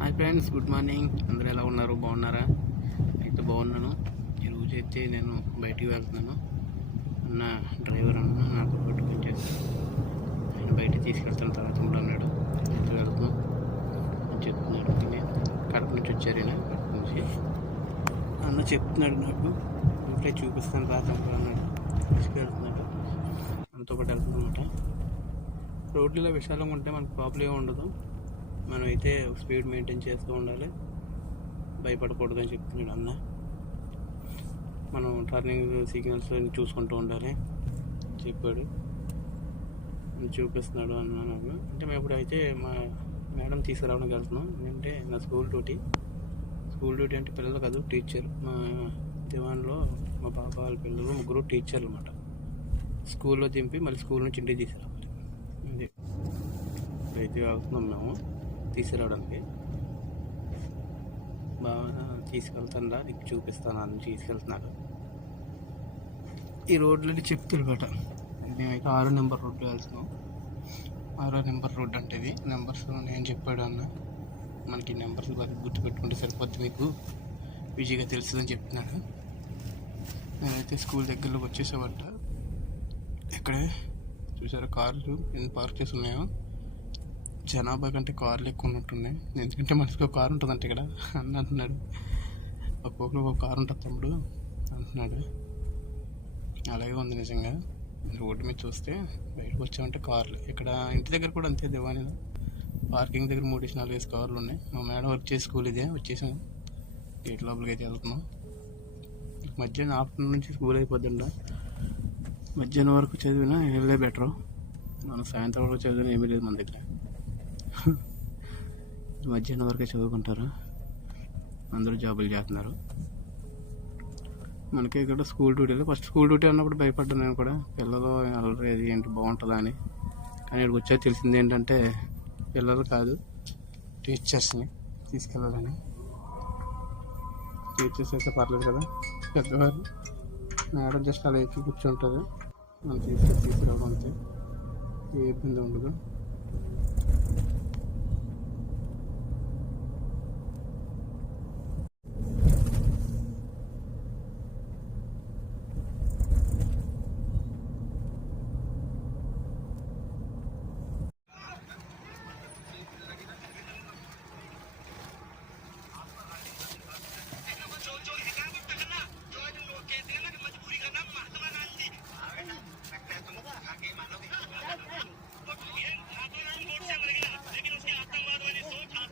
Hi friends good morning. అందరూ ఎలా ఉన్నారు? బాగున్నారా? అయితే బాగున్నాను. ఈరోజు అయితే నేను బయటికి వెళ్తున్నాను. నా డ్రైవర్ అన్న నాకు రోడ్డు నేను ఆయన బయట తీసుకెళ్తాను తర్వాత కూడా అన్నాడు అయితే వెళ్తున్నాం అని చెప్తున్నాడు. కడప నుంచి వచ్చారు ఈయన కడప నుంచి. అన్న చెప్తున్నాడు నాకు. ఇప్పుడే చూపిస్తాను తర్వాత కూడా అన్నాడు. తీసుకెళ్తున్నాడు. మనతో పాటు వెళ్తుందన్నమాట రోడ్లలో విశాలంగా ఉంటే మనకు ప్రాబ్లం ఉండదు. మనం అయితే స్పీడ్ మెయింటైన్ చేస్తూ ఉండాలి. భయపడకూడదు అని చెప్తున్నాడు అన్న. మనం టర్నింగ్ సిగ్నల్స్ చూసుకుంటూ ఉండాలి చెప్పాడు. చూపిస్తున్నాడు అన్నాను అంటే మేము ఇప్పుడు అయితే మా మేడం తీసుకురావడానికి వెళ్తున్నాం. ఏంటంటే నా స్కూల్ డ్యూటీ స్కూల్ డ్యూటీ అంటే పిల్లలు కాదు టీచర్ మా దివాన్లో మా పాప వాళ్ళ పిల్లలు ముగ్గురు టీచర్లు అనమాట స్కూల్లో దింపి మళ్ళీ స్కూల్ నుంచి ఇంటికి తీసుకురావాలి. ఇది అయితే వెళ్తున్నాం మేము. తీసుకురావడానికి. బాగా తీసుకెళ్తాను నీకు చూపిస్తాను అని తీసుకెళ్తున్నాడు. ఈ రోడ్లని చెప్తున్నమాట మేమైతే ఆరో నెంబర్ రోడ్డు వెళ్తున్నాం. ఆరో నెంబర్ రోడ్ అంటే ఇది. నెంబర్స్ నేను చెప్పాడు అన్న. మనకి నెంబర్స్ బాగా గుర్తుపెట్టుకుంటే సరిపోద్ది మీకు. ఈజీగా తెలుస్తుందని చెప్తున్నాడు నేనైతే స్కూల్ దగ్గరలోకి వచ్చేసామంట. ఇక్కడే చూసారా కార్లు? ఎన్ని పార్క్ చేసి ఉన్నాయో? జనాభా కంటే కార్లు ఎక్కువ ఉన్నట్టున్నాయి ఎందుకంటే మనిషికి ఒక కారు ఉంటుందంట ఇక్కడ. అన్న అంటున్నాడు. ఒక్కొక్కరు ఒక కారు ఉంటుంది తమ్ముడు. అంటున్నాడు. అలాగే ఉంది నిజంగా. రోడ్డు మీద చూస్తే బయటకు వచ్చామంటే కార్లు. ఇక్కడ ఇంటి దగ్గర కూడా అంతే దివాణి. పార్కింగ్ దగ్గర మూడు నాలుగు వేసి కార్లు ఉన్నాయి. మా మేడం వర్క్ చేసే స్కూల్ ఇదే. వచ్చేసాం గేట్ లోపలికి అయితే వెళ్తున్నాం. మధ్యాహ్నం ఆఫ్టర్నూన్ నుంచి స్కూల్ అయిపోతుండ మధ్యాహ్నం వరకు చదివినా వెళ్ళే బెటరు. మనం సాయంత్రం వరకు చదివినా ఏమీ లేదు మన దగ్గర. మధ్యాహ్నం వరకే చదువుకుంటారు? అందరూ జాబులు చేస్తున్నారు. మనకి ఇక్కడ స్కూల్ డ్యూటీలో ఫస్ట్ స్కూల్ డ్యూటీ అన్నప్పుడు భయపడ్డాను నేను కూడా. పిల్లలు అల్లరి అది ఏంటి బాగుంటుందా అని. కానీ ఇక్కడికి వచ్చాక తెలిసింది ఏంటంటే పిల్లలు కాదు టీచర్స్ని తీసుకెళ్ళాలని. టీచర్స్ అయితే పర్లేదు కదా. పెద్దవారు మేడం జస్ట్ అలా ఎక్కి కూర్చుంటుంది మనం తీసుకెళ్ళి తీసుకురావడం ఏ ఇబ్బంది ఉండదు.